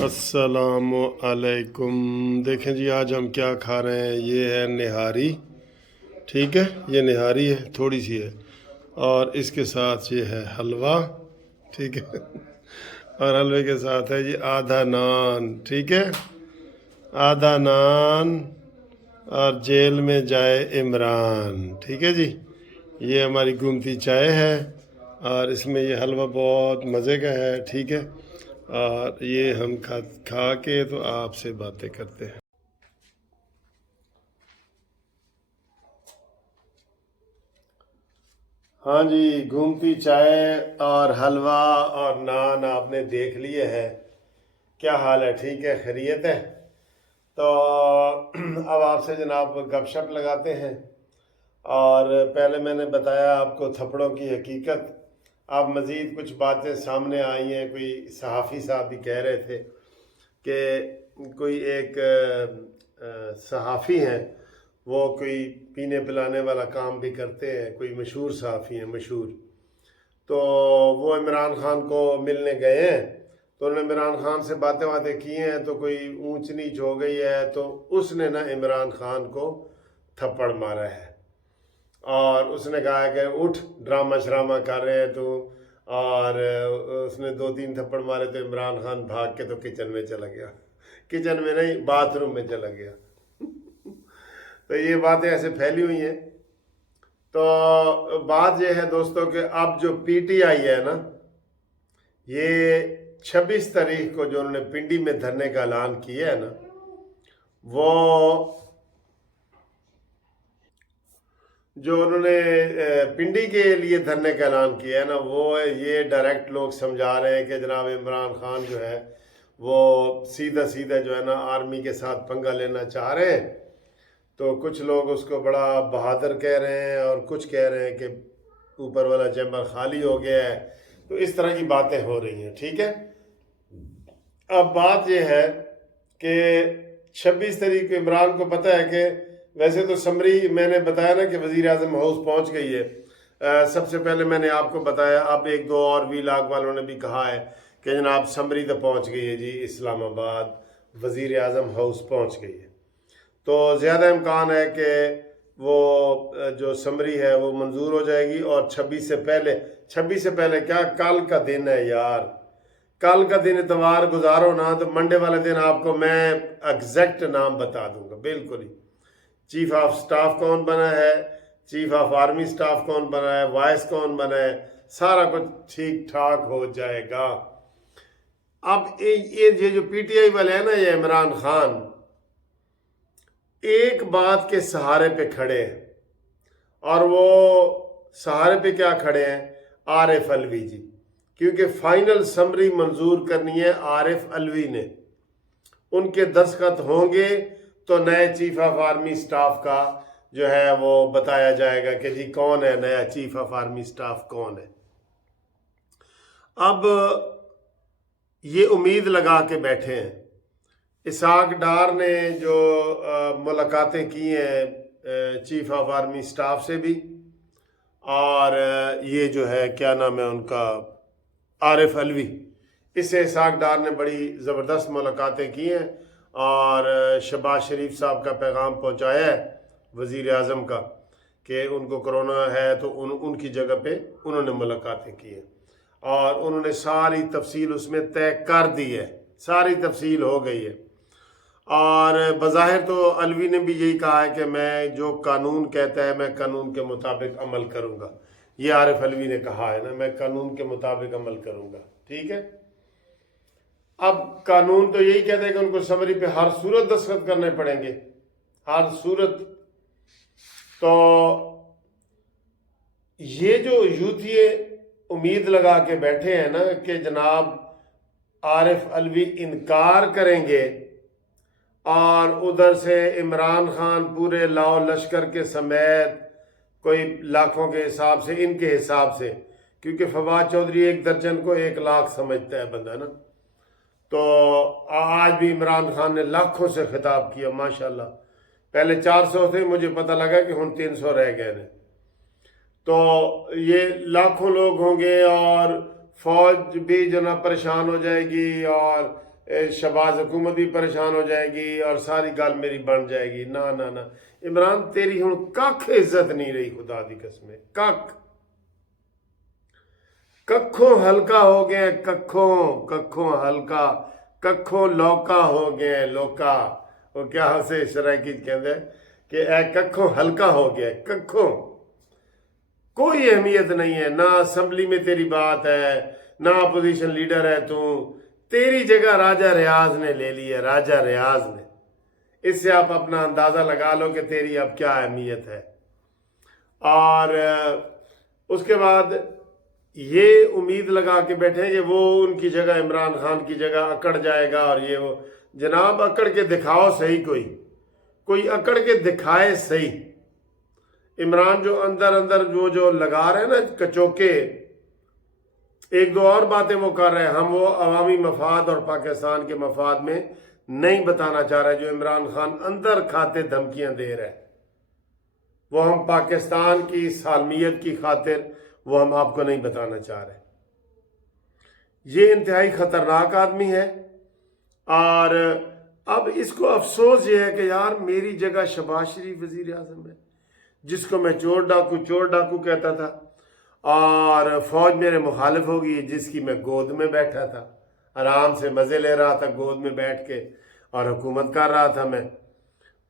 السلام علیکم۔ دیکھیں جی، آج ہم کیا کھا رہے ہیں۔ یہ ہے نہاری، ٹھیک ہے، یہ نہاری ہے، تھوڑی سی ہے، اور اس کے ساتھ یہ ہے حلوہ، ٹھیک ہے، اور حلوے کے ساتھ ہے یہ آدھا نان، ٹھیک ہے، آدھا نان، اور جیل میں جائے عمران، ٹھیک ہے جی۔ یہ ہماری گومتی چائے ہے، اور اس میں یہ حلوہ بہت مزے کا ہے، ٹھیک ہے، اور یہ ہم کھا کے تو آپ سے باتیں کرتے ہیں۔ ہاں جی، گومتی چائے اور حلوہ اور نان آپ نے دیکھ لیے ہے۔ کیا حال ہے؟ ٹھیک ہے، خیریت ہے؟ تو اب آپ سے جناب گپ شپ لگاتے ہیں، اور پہلے میں نے بتایا آپ کو تھپڑوں کی حقیقت۔ اب مزید کچھ باتیں سامنے آئی ہیں، کوئی صحافی صاحب بھی کہہ رہے تھے کہ کوئی ایک صحافی ہیں، وہ کوئی پینے پلانے والا کام بھی کرتے ہیں، کوئی مشہور صحافی ہیں، مشہور، تو وہ عمران خان کو ملنے گئے ہیں، تو انہوں نے عمران خان سے باتیں کی ہیں، تو کوئی اونچ نیچ ہو گئی ہے، تو اس نے نا عمران خان کو تھپڑ مارا ہے، اور اس نے کہا کہ اٹھ، ڈرامہ شرامہ کر رہے ہیں تو، اور اس نے 2-3 تھپڑ مارے، تو عمران خان بھاگ کے تو کچن میں چلا گیا، کچن میں نہیں، باتھ روم میں چلا گیا۔ تو یہ باتیں ایسے پھیلی ہوئی ہیں۔ تو بات یہ ہے دوستوں کہ اب جو پی ٹی آئی ہے نا، یہ 26 تاریخ کو جو انہوں نے پنڈی میں دھرنے کا اعلان کیا ہے نا، وہ جو انہوں نے پنڈی کے لیے دھرنے کا اعلان کیا ہے نا، وہ یہ ڈائریکٹ لوگ سمجھا رہے ہیں کہ جناب عمران خان جو ہے وہ سیدھا جو ہے نا آرمی کے ساتھ پنگا لینا چاہ رہے ہیں، تو کچھ لوگ اس کو بڑا بہادر کہہ رہے ہیں، اور کچھ کہہ رہے ہیں کہ اوپر والا چیمبر خالی ہو گیا ہے، تو اس طرح کی باتیں ہو رہی ہیں، ٹھیک ہے۔ اب بات یہ ہے کہ 26 تاریخ کو عمران کو پتہ ہے کہ ویسے تو سمری میں نے بتایا نا کہ وزیر اعظم ہاؤس پہنچ گئی ہے۔ سب سے پہلے میں نے آپ کو بتایا، اب 1-2 اور وی لاگ والوں نے بھی کہا ہے کہ جناب سمری تو پہنچ گئی ہے جی اسلام آباد، وزیر اعظم ہاؤس پہنچ گئی ہے، تو زیادہ امکان ہے کہ وہ جو سمری ہے وہ منظور ہو جائے گی، اور 26 سے پہلے کیا، کل کا دن ہے یار، کل کا دن اتوار گزارو نا، تو منڈے والے دن آپ کو میں ایگزیکٹ نام بتا دوں گا، بالکل ہی، چیف آف سٹاف کون بنا ہے، چیف آف آرمی سٹاف کون بنا ہے، وائس کون بنا ہے، سارا کچھ ٹھیک ٹھاک ہو جائے گا۔ اب یہ جو پی ٹی آئی والے ہیں نا، یہ عمران خان ایک بات کے سہارے پہ کھڑے ہیں، اور وہ سہارے پہ کیا کھڑے ہیں؟ عارف علوی جی، کیونکہ فائنل سمری منظور کرنی ہے عارف علوی نے، ان کے دستخط ہوں گے تو نئے چیف آف آرمی سٹاف کا جو ہے وہ بتایا جائے گا کہ جی کون ہے نیا چیف آف آرمی سٹاف، کون ہے۔ اب یہ امید لگا کے بیٹھے ہیں، اسحاق ڈار نے جو ملاقاتیں کی ہیں چیف آف آرمی سٹاف سے بھی، اور یہ جو ہے کیا نام ہے ان کا، عارف علوی، اس سے اسحاق ڈار نے بڑی زبردست ملاقاتیں کی ہیں، اور شہباز شریف صاحب کا پیغام پہنچایا ہے وزیر اعظم کا کہ ان کو کرونا ہے، تو ان کی جگہ پہ انہوں نے ملاقاتیں کی ہیں، اور انہوں نے ساری تفصیل اس میں طے کر دی ہے، ساری تفصیل ہو گئی ہے، اور بظاہر تو علوی نے بھی یہی کہا ہے کہ میں جو قانون کہتا ہے میں قانون کے مطابق عمل کروں گا، یہ عارف علوی نے کہا ہے نا، میں قانون کے مطابق عمل کروں گا، ٹھیک ہے۔ اب قانون تو یہی کہتا ہے کہ ان کو سمری پہ ہر صورت دستخط کرنے پڑیں گے، ہر صورت۔ تو یہ جو یوتھی امید لگا کے بیٹھے ہیں نا کہ جناب عارف علوی انکار کریں گے، اور ادھر سے عمران خان پورے لاؤ لشکر کے سمیت کوئی لاکھوں کے حساب سے، ان کے حساب سے، کیونکہ فواد چودھری 1 درجن کو 1 لاکھ سمجھتا ہے بندہ نا، تو آج بھی عمران خان نے لاکھوں سے خطاب کیا، ماشاءاللہ، پہلے 400 تھے، مجھے پتہ لگا کہ ہن 300 رہ گئے ہیں، تو یہ لاکھوں لوگ ہوں گے، اور فوج بھی جو نا پریشان ہو جائے گی، اور शहबाज हुकूमत भी परेशान हो जाएगी और सारी गल मेरी बन जाएगी। ना ना ना इमरान, तेरी हुण कख इज्जत नहीं रही, खुदा दी कसम, कख कखों हल्का हो गया, कखों हल्का, कखों लौका हो गया, लौका। वो क्या हसे शराकी कहते हैं कि ए कखों हल्का हो गया, कखों कोई अहमियत नहीं है। ना असम्बली में तेरी बात है, ना अपोजिशन लीडर है तू, तेरी जगह राजा रियाज ने ले ली है, राजा रियाज ने। इससे आप अपना अंदाज़ा लगा लो कि तेरी अब क्या अहमियत है। और उसके बाद ये उम्मीद लगा के बैठे हैं कि वो उनकी जगह, इमरान खान की जगह अकड़ जाएगा और ये वो। जनाब अकड़ के दिखाओ सही, कोई अकड़ के दिखाए सही। इमरान जो अंदर अंदर जो लगा रहे हैं ना कचोके, एक दो और बातें वो कर रहे हैं, हम वो अवामी मफाद और पाकिस्तान के मफाद में नहीं बताना चाह रहे। जो इमरान खान अंदर खाते धमकियां दे रहे हैं, वो हम पाकिस्तान की सालमियत की खातिर वो हम आपको नहीं बताना चाह रहे। ये इंतहाई खतरनाक आदमी है। और अब इसको अफसोस ये है कि यार मेरी जगह शहबाज शरीफ वजीर आजम है, जिसको मैं चोर डाकू कहता था, और फौज मेरे मुखालिफ होगी, जिसकी मैं गोद में बैठा था, आराम से मज़े ले रहा था गोद में बैठ के और हुकूमत कर रहा था मैं।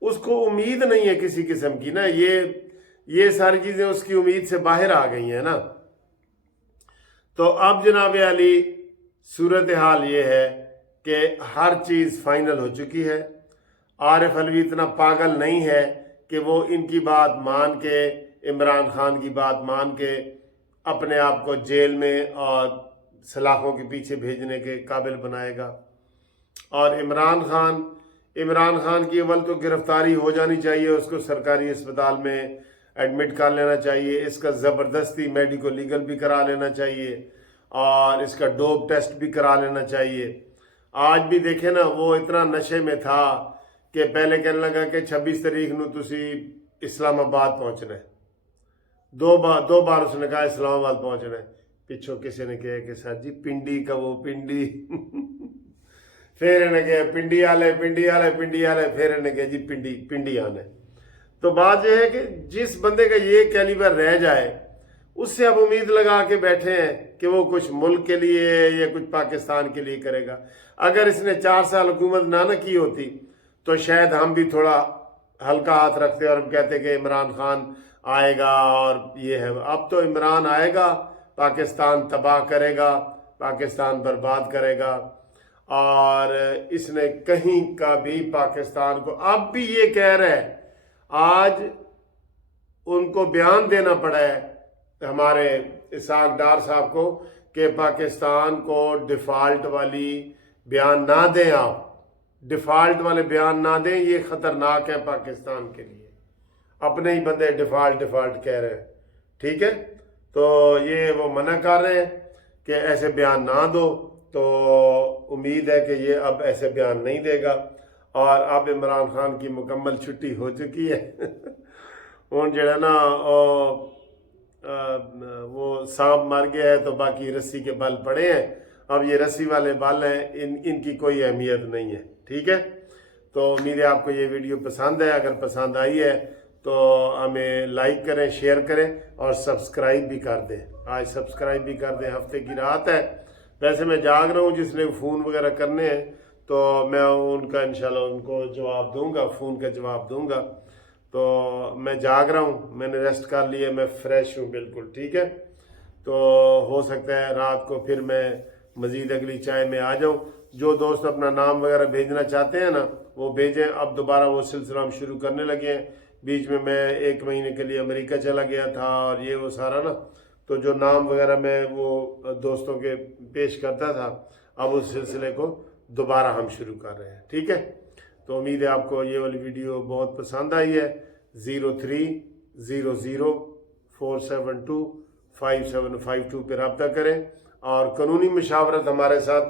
उसको उम्मीद नहीं है किसी किस्म की ना, ये सारी चीज़ें उसकी उम्मीद से बाहर आ गई हैं ना। तो अब जनाब अली सूरत हाल ये है कि हर चीज़ फाइनल हो चुकी है। आरिफ अलवी इतना पागल नहीं है कि वो इनकी बात मान के, इमरान खान की बात मान के अपने आप को जेल में और सलाखों के पीछे भेजने के काबिल बनाएगा। और इमरान खान की अव्वल तो गिरफ्तारी हो जानी चाहिए, उसको सरकारी अस्पताल में एडमिट कर लेना चाहिए, इसका ज़बरदस्ती मेडिको लीगल भी करा लेना चाहिए और इसका डोप टेस्ट भी करा लेना चाहिए। आज भी देखे ना, वो इतना नशे में था कि पहले कहने लगा कि 26 तारीख नू तुसी इस्लामाबाद पहुँचना है। दो बार उसने कहा इस्लामाबाद पहुँचना है। पिछों किसी ने कहा कि सर जी पिंडी का वो पिंडी फिर इन्हें कहा पिंडी आले, फिर इन्हें कहा जी पिंडी आने। तो बात यह है कि जिस बंदे का ये कैलिबर रह जाए, उससे अब उम्मीद लगा के बैठे हैं कि वो कुछ मुल्क के लिए या कुछ पाकिस्तान के लिए करेगा। अगर इसने 4 साल हुकूमत ना की होती तो शायद हम भी थोड़ा हल्का हाथ रखते और हम कहते कि इमरान खान आएगा और ये है। अब तो इमरान आएगा, पाकिस्तान तबाह करेगा, पाकिस्तान बर्बाद करेगा। और इसने कहीं का भी पाकिस्तान को, अब भी ये कह रहे हैं, आज उनको बयान देना पड़ा है हमारे इसहाक डार साहब को कि पाकिस्तान को डिफ़ाल्ट वाली बयान ना दें, आप डिफ़ाल्ट वाले बयान ना दें, ये ख़तरनाक है पाकिस्तान के लिए। अपने ही बंदे डिफ़ाल्ट कह रहे हैं, ठीक है। तो ये वो मना कर रहे हैं कि ऐसे बयान ना दो। तो उम्मीद है कि ये अब ऐसे बयान नहीं देगा। और अब इमरान खान की मुकम्मल छुट्टी हो चुकी है हूँ जो है ना वो सांप मर गया है तो बाकी रस्सी के बल पड़े हैं। अब ये रस्सी वाले बल हैं, इनकी कोई अहमियत नहीं है, ठीक है। तो उम्मीद है आपको ये वीडियो पसंद है। अगर पसंद आई है तो हमें लाइक करें, शेयर करें और सब्सक्राइब भी कर दें। आज सब्सक्राइब भी कर दें, हफ्ते की रात है। वैसे मैं जाग रहा हूँ, जिसने फ़ोन वगैरह करने हैं तो मैं उनका इंशाल्लाह उनको जवाब दूंगा, फ़ोन का जवाब दूंगा। तो मैं जाग रहा हूँ, मैंने रेस्ट कर लिया, मैं फ्रेश हूँ बिल्कुल, ठीक है। तो हो सकता है रात को फिर मैं मज़ीद अगली चाय में आ जाऊँ। जो दोस्त अपना नाम वगैरह भेजना चाहते हैं ना, वो भेजें। अब दोबारा वो सिलसिला हम शुरू करने लगे हैं। बीच में मैं 1 महीने के लिए अमेरिका चला गया था और ये वो सारा ना, तो जो नाम वगैरह मैं वो दोस्तों के पेश करता था, अब उस सिलसिले को दोबारा हम शुरू कर रहे हैं, ठीक है। तो उम्मीद है आपको ये वाली वीडियो बहुत पसंद आई है। 030047255752 पर रब्ता करें और कानूनी मशावरत हमारे साथ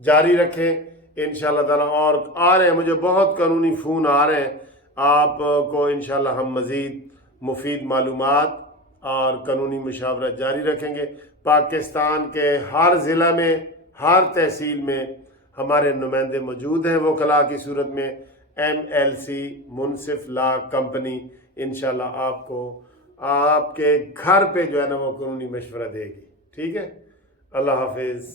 जारी रखें इंशाल्लाह ताला। और आ रहे हैं, मुझे बहुत कानूनी फ़ोन आ रहे हैं। आपको इंशाल्लाह हम मज़ीद मुफीद मालूमात और कानूनी मशावरत जारी रखेंगे। पाकिस्तान के हर ज़िला में, हर तहसील में, ہمارے نمائندے موجود ہیں وکلاء کی صورت میں، MLC منصف لا کمپنی انشاءاللہ آپ کو آپ کے گھر پہ جو ہے نا وہ قانونی مشورہ دے گی. ٹھیک ہے، اللہ حافظ.